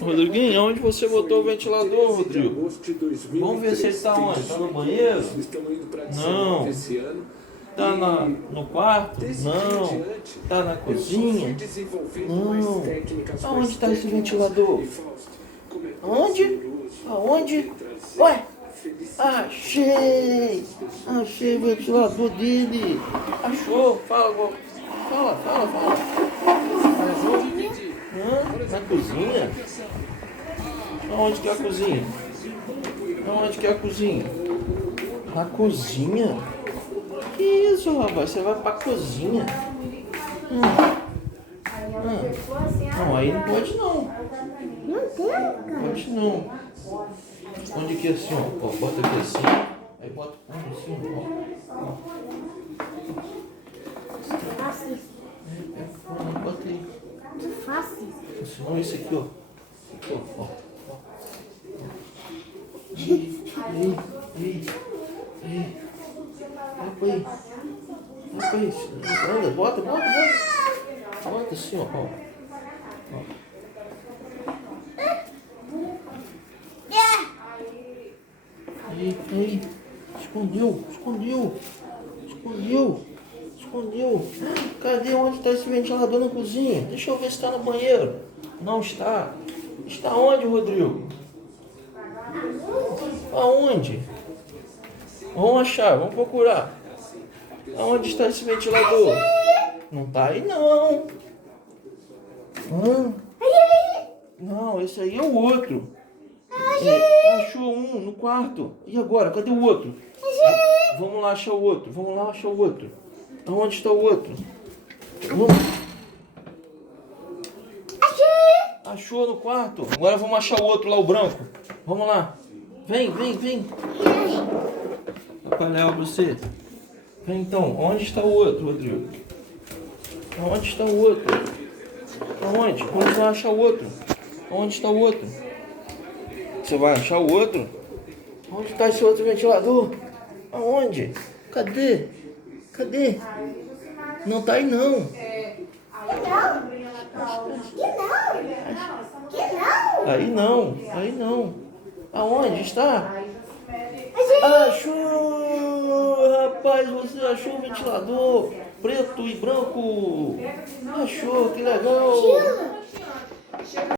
Rodriguinho, onde você botou o ventilador, Rodrigo? Vamos ver se ele está onde? Está no banheiro? Não. Está no quarto? Não. Está na cozinha? Não. Aonde está esse ventilador? Aonde? Aonde? Ué? Achei! Achei o ventilador dele! Achou! Fala! Na cozinha? Aonde que é a cozinha? Aonde que é a cozinha? Na cozinha? Que isso, rapaz? Você vai pra cozinha? Não, aí não pode não. Não tem, Pode não. Esconde aqui assim, ó. Bota aqui assim. Aí bota assim, ó. Fácil. Bota aí. Muito fácil. Senão esse aqui, ó. Aqui, ó. Ei. Vai pra isso. Anda, bota. Bota assim, ó. Ei. Escondeu. Cadê onde está esse ventilador na cozinha? Deixa eu ver se está no banheiro. Não está. Está onde, Rodrigo? Aonde? Vamos achar, vamos procurar. Aonde está esse ventilador? Não está aí não. Não, esse aí é o outro. Achou um no quarto. E agora? Cadê o outro? Vamos lá achar o outro. Aonde está o outro? Achou no quarto. Agora vamos achar o outro lá, o branco. Vamos lá. Vem. Atrapalhar você. Vem então. Onde está o outro, Rodrigo? Onde está o outro? Aonde? Vamos lá achar o outro. Onde está o outro? Você vai achar o outro? Onde está esse outro ventilador? Aonde? Cadê? Não está aí não. Aí não. Aonde está? Achou! Rapaz, você achou o ventilador preto e branco. Achou, que legal.